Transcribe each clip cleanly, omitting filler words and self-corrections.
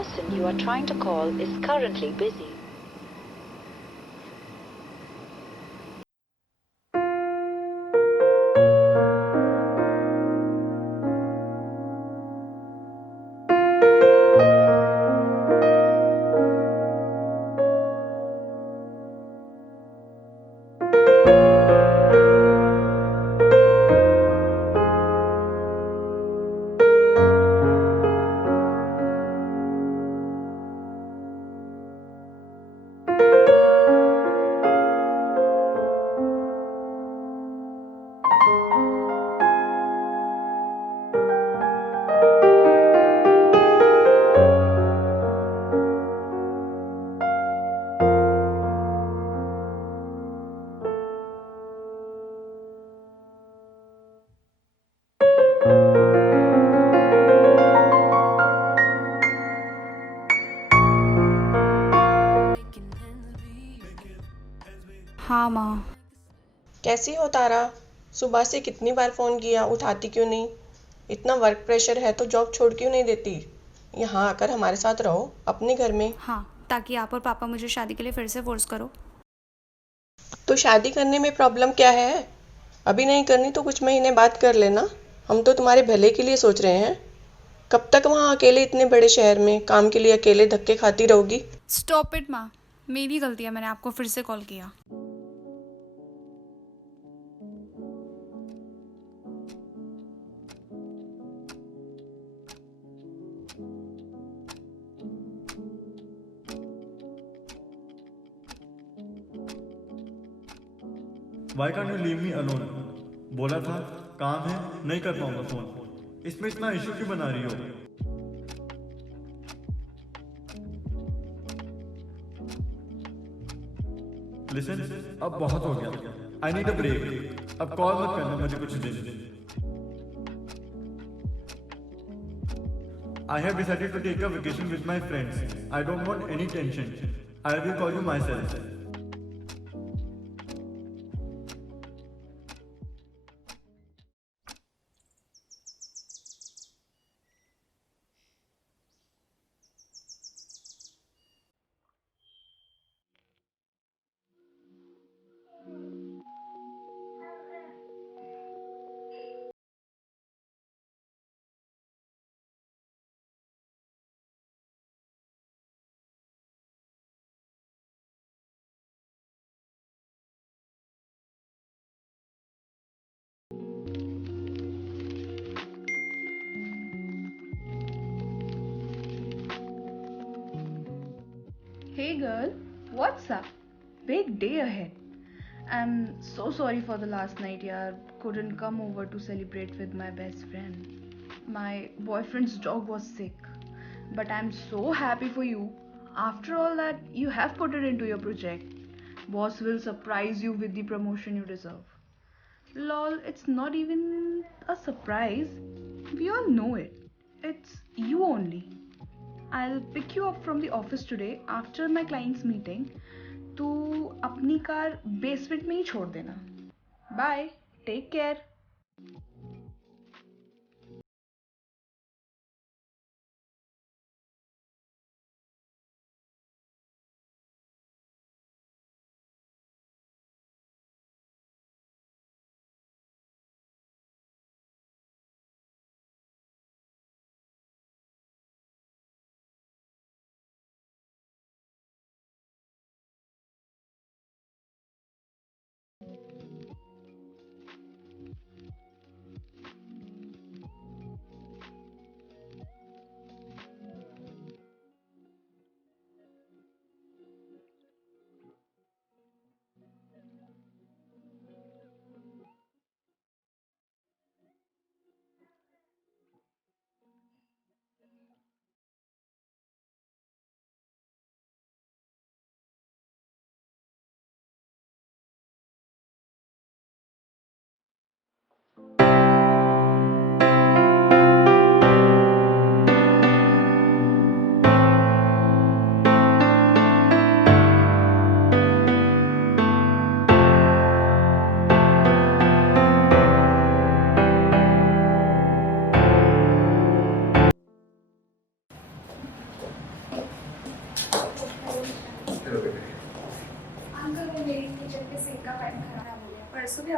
person you are trying to call is currently busy. हाँ माँ। कैसी हो तारा? सुबह से कितनी बार फ़ोन किया, उठाती क्यों नहीं? इतना वर्क प्रेशर है तो जॉब छोड़ क्यों नहीं देती? यहाँ आकर हमारे साथ रहो, अपने घर में। हाँ, ताकि आप और पापा मुझे शादी के लिए फिर से फोर्स करो। तो शादी करने में प्रॉब्लम क्या है? अभी नहीं करनी तो कुछ महीने बाद कर लेना। हम तो तुम्हारे भले के लिए सोच रहे हैं। कब तक वहाँ अकेले इतने बड़े शहर में काम के लिए अकेले धक्के खाती रहोगी? स्टॉप इट माँ, मेरी गलती है, मैंने आपको फिर से कॉल किया। Why can't you leave me alone? बोला था काम है, नहीं कर पाऊंगा फोन। इसमें इतना इशू क्यों बना रही हो? लिसन, अब बहुत हो गया। I need a break. अब कॉल मत करना मुझे कुछ दिन। I have decided to take a vacation with my friends. I don't want any tension. I will call you myself. Hey girl, what's up? Big day ahead. I'm so sorry for the last night, yaar. Couldn't come over to celebrate with my best friend. My boyfriend's dog was sick. But I'm so happy for you. After all that, you have put it into your project. Boss will surprise you with the promotion you deserve. Lol, it's not even a surprise. We all know it. It's you only. I'll pick you up from the office today after my client's meeting. तू अपनी car basement में ही छोड़ देना. Bye, take care.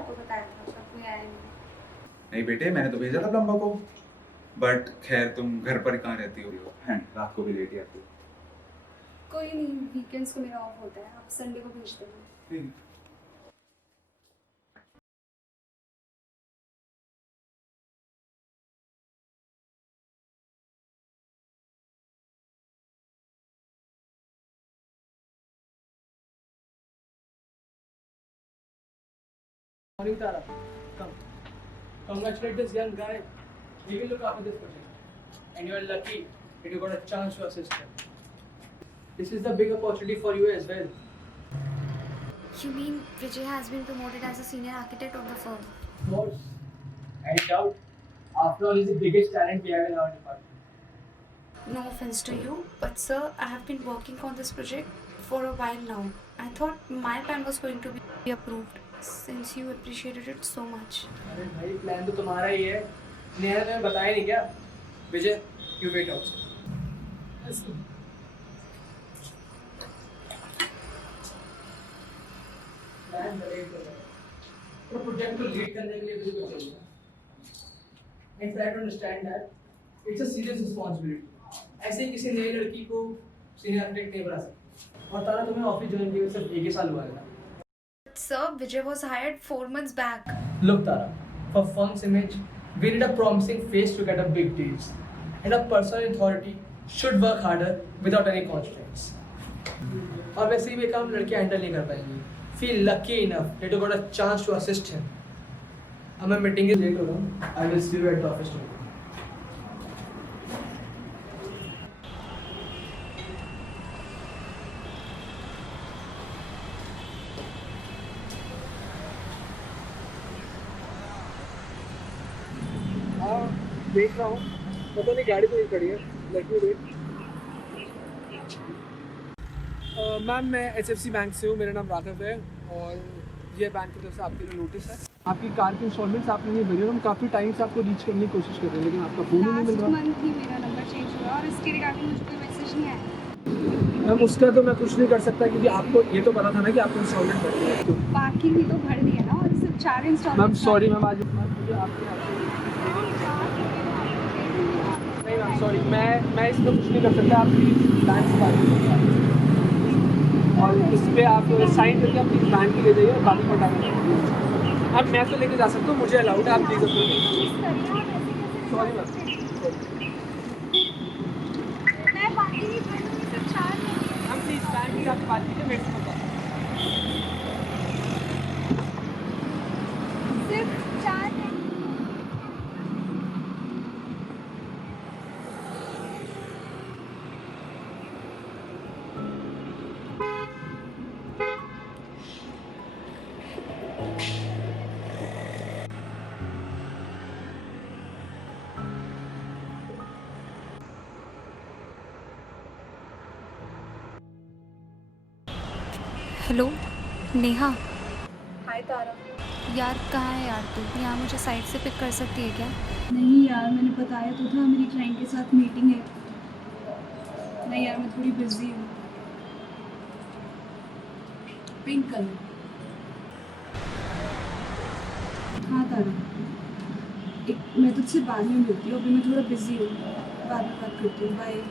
आपको बताया था, पर कोई आया नहीं। नहीं बेटे, मैंने तो भेजा था प्लम्बर को। बट खैर, तुम घर पर कहाँ रहती हो? रात को भी लेट ही आती हो। कोई नहीं, वीकेंड्स को मेरा ऑफ होता है, आप संडे को भेज देना। Morning, Tara. Come. Congratulate this young guy. He will look after this project. And you are lucky that you got a chance to assist him. This is the big opportunity for you as well. You mean Vijay has been promoted as a senior architect of the firm? Of course. Any doubt? After all, he's the biggest talent we have in our department. No offense to you, but sir, I have been working on this project for a while now. I thought my plan was going to be approved since you appreciated it so much. अरे भाई, plan तो तुम्हारा ही है। नेहा ने बताया नहीं क्या? विजय, you wait outside. Let's go. Plan बड़े कर रहा है। तो प्रोजेक्ट को लीड करने के लिए मुझे कुछ चाहिए। And try to understand that it's a serious responsibility. ऐसे ही किसी नई लड़की को सीनियर आर्किटेक्ट नहीं बना सकते। और तारा, तुम्हें ऑफिस ज्वाइन किए सिर्फ 1 ही साल हुआ है। Sir, Vijay was hired 4 months back. Look, Tara, for firm's image, we need a promising face to get a big deals. And a person in authority should work harder without any constraints. और वैसे भी काम लड़के handle नहीं कर पाएंगे. Feel lucky enough that you got a chance to assist him. अब मैं मीटिंग लेट हो रहा हूँ. I will see you at the office tomorrow. देख रहा हूँ, पता नहीं गाड़ी तो नहीं खड़ी है। Let me wait. मैम, मैं HFC बैंक से हूँ, मेरा नाम राघव है और ये बैंक की तरफ से आपके लिए नोटिस है। आपकी कार की इंस्टॉलमेंट्स आपने नहीं भरी और हम काफ़ी टाइम से आपको रीच करने की कोशिश कर रहे हैं, लेकिन आपका फ़ोन ही नहीं मिल रहा। मंथ ही मेरा नंबर चेंज हुआ और इसके रिगार्डिंग मुझे कोई मैसेज नहीं आया। मैम, उसका तो मैं कुछ नहीं कर सकता क्योंकि आपको ये तो पता था ना कि आपको इंस्टॉलमेंट भरनी है। बाकी भी तो भर दिया ना, और सिर्फ 4 इंस्टॉलमेंट। मैम सॉरी मैम, आज मुझे आपके नहीं मैम सॉरी, मैं इसमें कुछ नहीं कर सकता। आप प्लीज़ बैंक से बात कीजिए और इस पर आप साइन करके आप प्लीज़ बैंक के ले जाइए और बाकी पटा। अब मैं तो लेके जा सकता हूँ, मुझे अलाउड है। आप प्लीज़ सॉरी मैम। मैं बाकी नहीं भरूंगी, सिर्फ 4 हम प्लीज़ बैंक की जाकर बात कीजिए, मेरे से बता। सिर्फ 4 हेलो नेहा। हाय तारा। यार कहाँ है यार तू? यहाँ मुझे साइड से पिक कर सकती है क्या? नहीं यार, मैंने बताया तो था मेरी क्लाइंट के साथ मीटिंग है। नहीं यार, मैं थोड़ी बिजी हूँ। Pink colour. हाँ तारा, मैं तुझसे बाद में मिलती हूँ, अभी मैं थोड़ा बिजी हूँ। बाद में बात करती हूँ। Bye.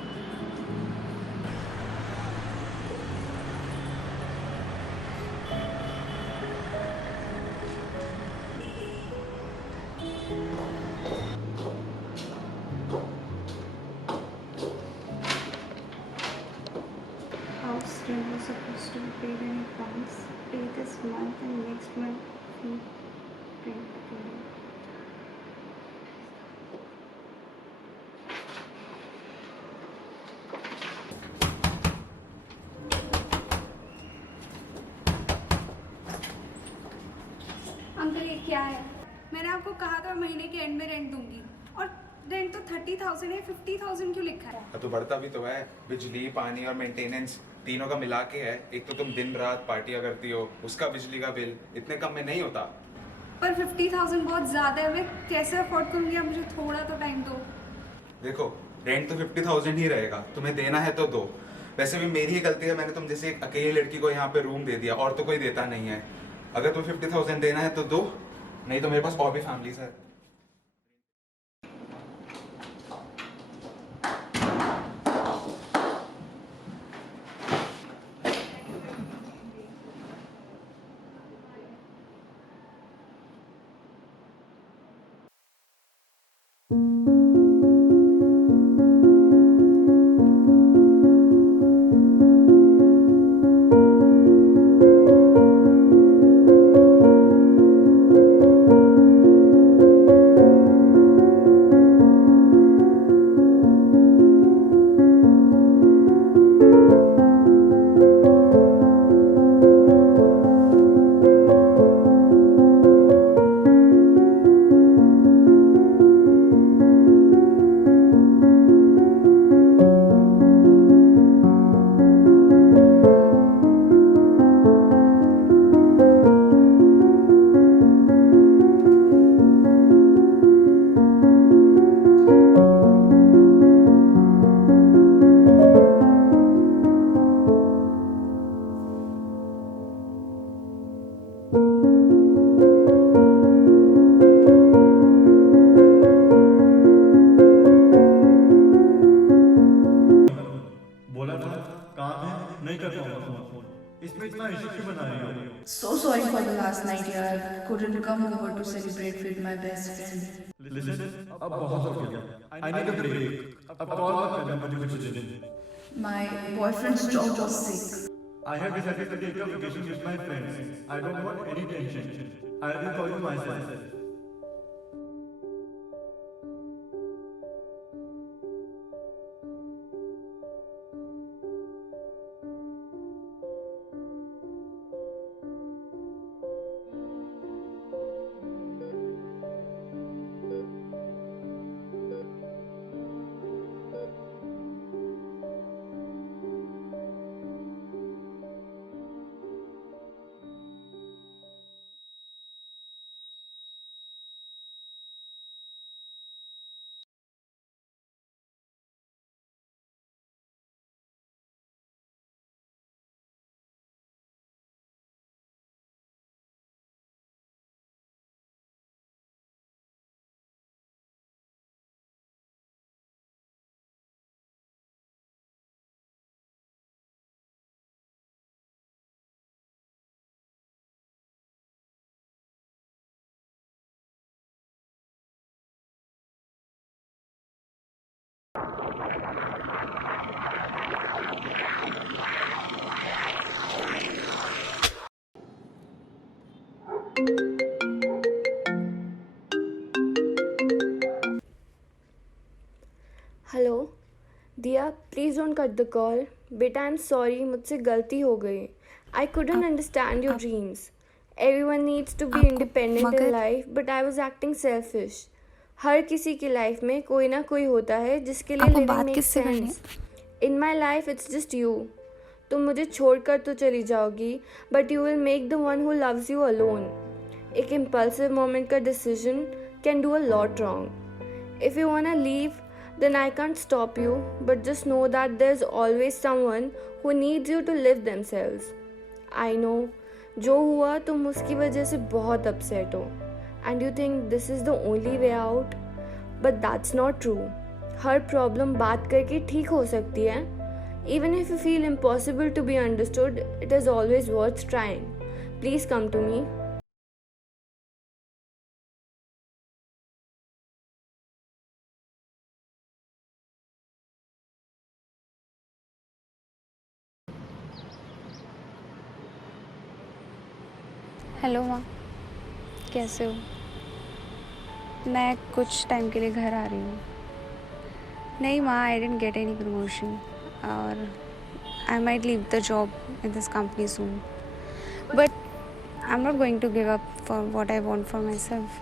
House rent was supposed to be paid in advance. Pay this month and next month fee paid. Uncle ये क्या है? मैंने आपको कहा था महीने के एंड में रेंट दूंगी, और रेंट तो 30,000 है, 50,000 क्यों लिखा है? तो बढ़ता भी तो है। बिजली, पानी और मेंटेनेंस तीनों का मिला के है। एक तो तुम दिन रात पार्टियां करती हो, उसका बिजली का बिल इतने कम में नहीं होता। पर 50,000 बहुत ज़्यादा है, मैं कैसे अफोर्ड करूँगी? आप मुझे थोड़ा तो टाइम दो। देखो, रेंट तो 50,000 ही रहेगा, तुम्हें देना है तो दो। वैसे भी मेरी ही गलती है, मैंने तुम जैसे एक अकेली लड़की को यहाँ पे रूम दे दिया और तो कोई देता नहीं है। अगर तुम्हें 50,000 देना है तो दो, नहीं तो मेरे पास और भी फैमिलीज है। बोला था काम है, नहीं कर पाऊंगा फोन। इसमें इतना इशू क्यों बना रही हो? So sorry for the last night, yaar. Couldn't come over to celebrate with my best friend. Listen, अब बहुत हो गया। I need a break. अब कॉल मत करना मुझे कुछ दिन। My boyfriend's dog was sick. I have decided to take a vacation with my friends. I don't want any tension. I will call you myself. Hello Diya, please don't cut the call. बेटा, I am sorry, मुझसे गलती हो गई। I couldn't understand your dreams. Everyone needs to be independent in life, but I was acting selfish. हर किसी की life में कोई ना कोई होता है जिसके लिए living makes sense. In my life it's just you. तुम मुझे छोड़कर तो चली जाओगी, but you will make the one who loves you alone. एक इम्पल्सिव मोमेंट का decision can do a lot wrong. If you वांना leave, then I can't stop you, but just know that there's always someone who needs you to live themselves. I know, जो हुआ तुम उसकी वजह से बहुत upset हो, and you think this is the only way out, but that's not true. Her problem बात करके ठीक हो सकती है. Even if you feel impossible to be understood, it is always worth trying. Please come to me. Hello माँ, कैसे हो? मैं कुछ टाइम के लिए घर आ रही हूँ। नहीं माँ, I didn't get any promotion और I might leave the job in this company soon, but I am not going to give up for what I want for my self.